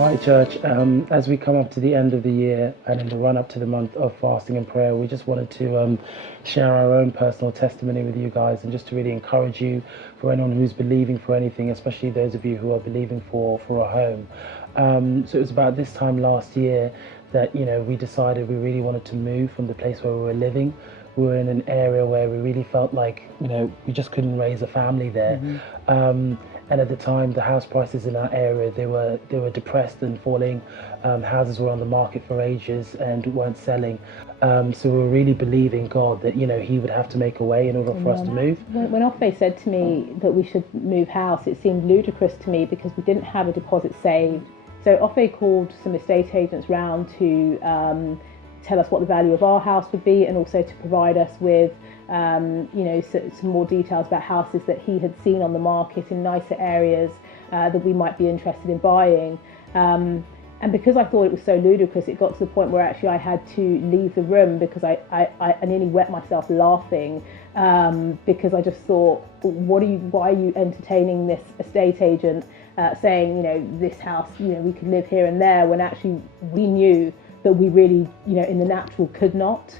Hi Church, as we come up to the end of the year and in the run up to the month of fasting and prayer, we just wanted to share our own personal testimony with you guys and just to really encourage you for anyone who's believing for anything, especially those of you who are believing for a home. So it was about this time last year that, we decided we really wanted to move from the place where we were living. We were in an area where we really felt like, we just couldn't raise a family there. And at the time, the house prices in our area, they were depressed and falling. Houses were on the market for ages and weren't selling. So we were really believing God that, He would have to make a way in order for us to move. When Ofei said to me that we should move house, it seemed ludicrous to me because we didn't have a deposit saved. So Ofei called some estate agents round to tell us what the value of our house would be and also to provide us with some more details about houses that he had seen on the market in nicer areas that we might be interested in buying. And because I thought it was so ludicrous, it got to the point where actually I had to leave the room because I nearly wet myself laughing because I just thought, why are you entertaining this estate agent saying, this house, we could live here and there, when actually we knew that we really, in the natural could not.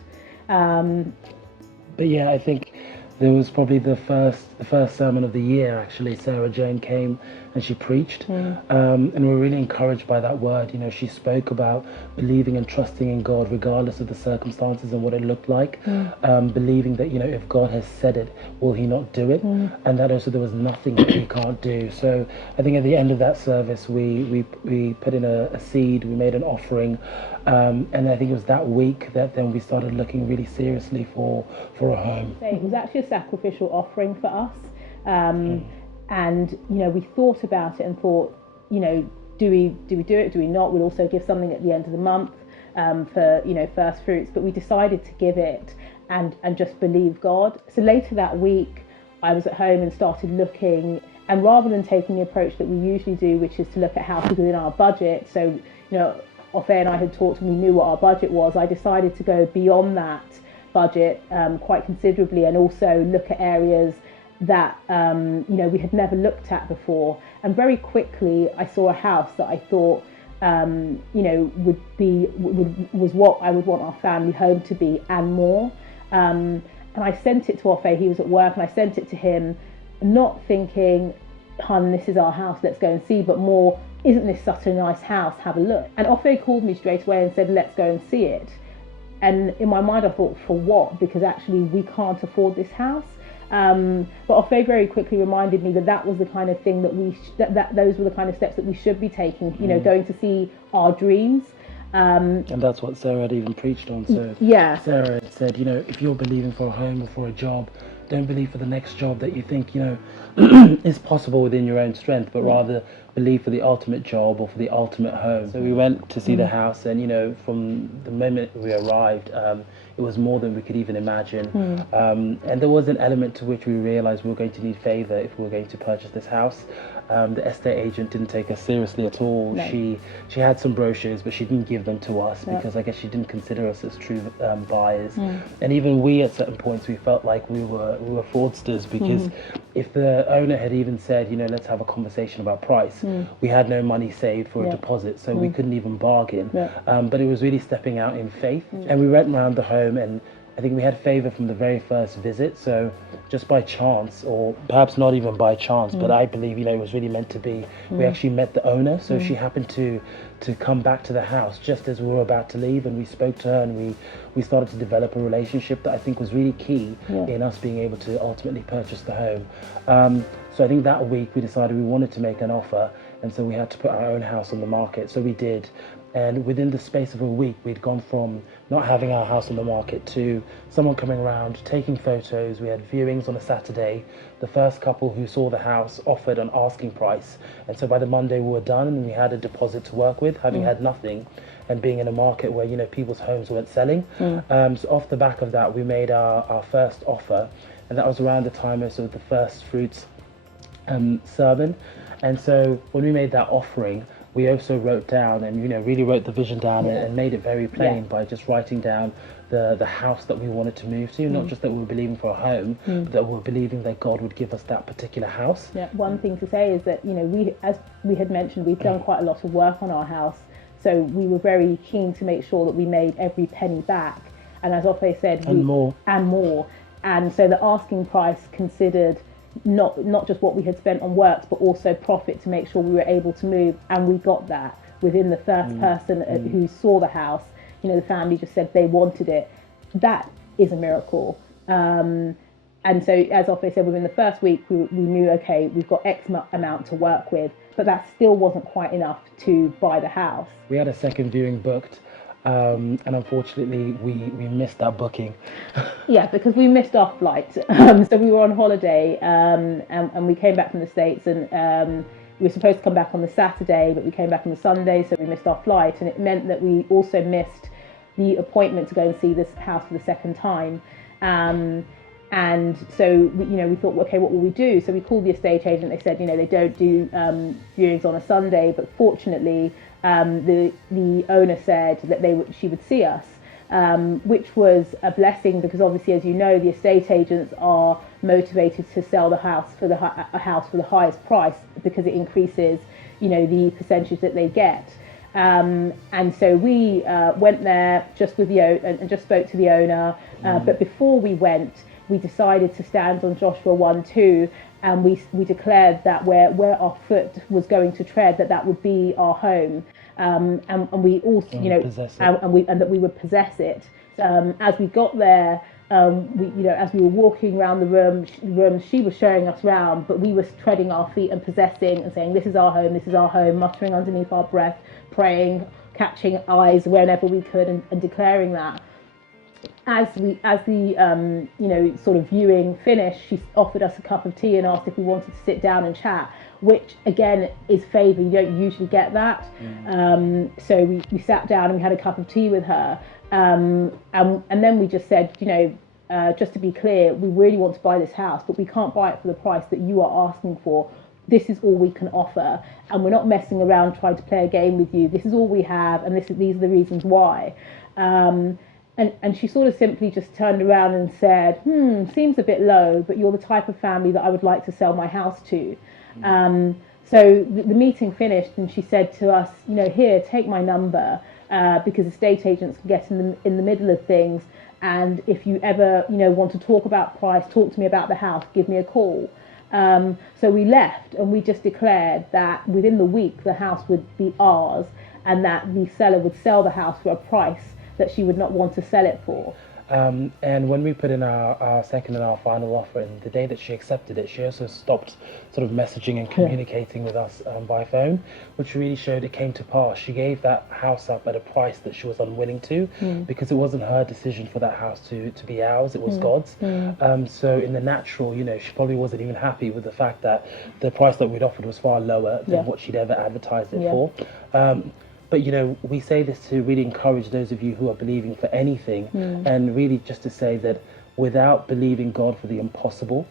But yeah, I think there was probably the first sermon of the year, actually. Sarah Jane came and she preached. And we were really encouraged by that word. She spoke about believing and trusting in God regardless of the circumstances and what it looked like. Believing that, if God has said it, will He not do it? And that also there was nothing that He can't do. So I think at the end of that service, we put in a seed, we made an offering. And I think it was that week that then we started looking really seriously for a home. It was actually a sacrificial offering for us. And, we thought about it and thought, do we do it? Do we not? We'll also give something at the end of the month for, first fruits. But we decided to give it and just believe God. So later that week, I was at home and started looking. And rather than taking the approach that we usually do, which is to look at houses within our budget, so, Ofei and I had talked and we knew what our budget was, I decided to go beyond that budget quite considerably and also look at areas that we had never looked at before. And very quickly I saw a house that I thought was what I would want our family home to be and more. And I sent it to Ofei. He was at work and I sent it to him, not thinking, "Hun, this is our house, let's go and see," but more, "Isn't this such a nice house? Have a look." And Ofei called me straight away and said, "Let's go and see it." And in my mind I thought, for what? Because actually we can't afford this house. But Ofei very quickly reminded me that was the kind of thing that those were the kind of steps that we should be taking, going to see our dreams. And that's what Sarah had even preached on. So yeah. Sarah had said, if you're believing for a home or for a job, don't believe for the next job that you think, is possible within your own strength, but rather believe for the ultimate job or for the ultimate home. So we went to see the house and, from the moment we arrived, it was more than we could even imagine. And there was an element to which we realized we were going to need favor if we were going to purchase this house. The estate agent didn't take us seriously at all. No. She had some brochures, but she didn't give them to us because I guess she didn't consider us as true buyers. And even we, at certain points, we felt like we were fraudsters because if the owner had even said, let's have a conversation about price, we had no money saved for a deposit, so we couldn't even bargain. But it was really stepping out in faith. And we went around the home and I think we had favor from the very first visit. So just by chance, or perhaps not even by chance, but I believe, it was really meant to be. We actually met the owner. So she happened to come back to the house just as we were about to leave, and we spoke to her and we started to develop a relationship that I think was really key in us being able to ultimately purchase the home. So I think that week we decided we wanted to make an offer, and so we had to put our own house on the market. So we did. And within the space of a week, we'd gone from not having our house on the market to someone coming around, taking photos. We had viewings on a Saturday. The first couple who saw the house offered an asking price. And so by the Monday we were done and we had a deposit to work with, having had nothing and being in a market where, people's homes weren't selling. So off the back of that, we made our first offer. And that was around the time of sort of the first fruits sermon. And so when we made that offering, we also wrote down and really wrote the vision down and made it very plain by just writing down the house that we wanted to move to. Not just that we were believing for a home, but that we were believing that God would give us that particular house. Yeah, one thing to say is that we, as we had mentioned, we've done quite a lot of work on our house, so we were very keen to make sure that we made every penny back. And as Ofei said, more. And so the asking price considered not just what we had spent on works, but also profit to make sure we were able to move. And we got that within the first person who saw the house. The family just said they wanted it. That is a miracle. And so, as Ofei said, within the first week, we knew, okay, we've got X amount to work with, but that still wasn't quite enough to buy the house. We had a second viewing booked. And unfortunately, we missed that booking. Yeah, because we missed our flight. So we were on holiday, and we came back from the States, and we were supposed to come back on the Saturday, but we came back on the Sunday, so we missed our flight, and it meant that we also missed the appointment to go and see this house for the second time. And so we thought, okay, what will we do? So we called the estate agent. They said, they don't do viewings on a Sunday, but fortunately, the owner said that she would see us, which was a blessing, because obviously, as you know, the estate agents are motivated to sell the house for a house for the highest price, because it increases, the percentage that they get. And so we went there just with and just spoke to the owner. But before we went, we decided to stand on Joshua 1:2, and we declared that where our foot was going to tread, that would be our home, and we also, and that we would possess it. As we got there, as we were walking around the room, she was showing us around, but we were treading our feet and possessing and saying, "This is our home, this is our home," muttering underneath our breath, praying, catching eyes whenever we could, and declaring that. As the sort of viewing finished, she offered us a cup of tea and asked if we wanted to sit down and chat, which again is favour. You don't usually get that. So we sat down and we had a cup of tea with her, and then we just said, just to be clear, we really want to buy this house, but we can't buy it for the price that you are asking for. This is all we can offer, and we're not messing around trying to play a game with you. This is all we have, and these are the reasons why. And she sort of simply just turned around and said, seems a bit low, but you're the type of family that I would like to sell my house to. So the meeting finished, and she said to us, here, take my number, because estate agents can get in the middle of things. And if you ever, want to talk about price, talk to me about the house, give me a call. So we left, and we just declared that within the week, the house would be ours, and that the seller would sell the house for a price that she would not want to sell it for. And when we put in our second and our final offer, and the day that she accepted it, she also stopped sort of messaging and communicating with us by phone, which really showed it came to pass. She gave that house up at a price that she was unwilling to, because it wasn't her decision for that house to be ours, it was God's. So in the natural, she probably wasn't even happy with the fact that the price that we'd offered was far lower than what she'd ever advertised it for. But, we say this to really encourage those of you who are believing for anything, and really just to say that without believing God for the impossible,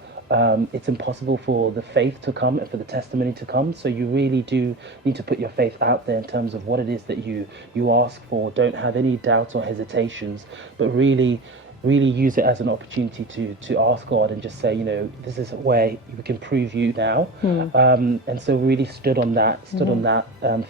it's impossible for the faith to come and for the testimony to come. So you really do need to put your faith out there in terms of what it is that you ask for. Don't have any doubts or hesitations, but really use it as an opportunity to ask God and just say, this is where we can prove you now. And so we really stood on that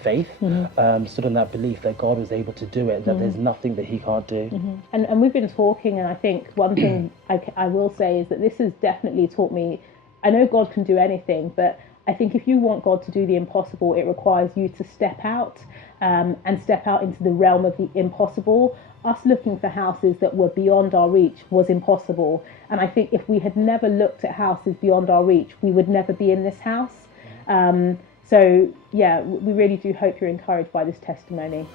faith, stood on that belief that God was able to do it, that there's nothing that he can't do. And we've been talking, and I think one thing I will say is that this has definitely taught me, I know God can do anything, but I think if you want God to do the impossible, it requires you to step out, and step out into the realm of the impossible. Us looking for houses that were beyond our reach was impossible. And I think if we had never looked at houses beyond our reach, we would never be in this house. So, yeah, we really do hope you're encouraged by this testimony.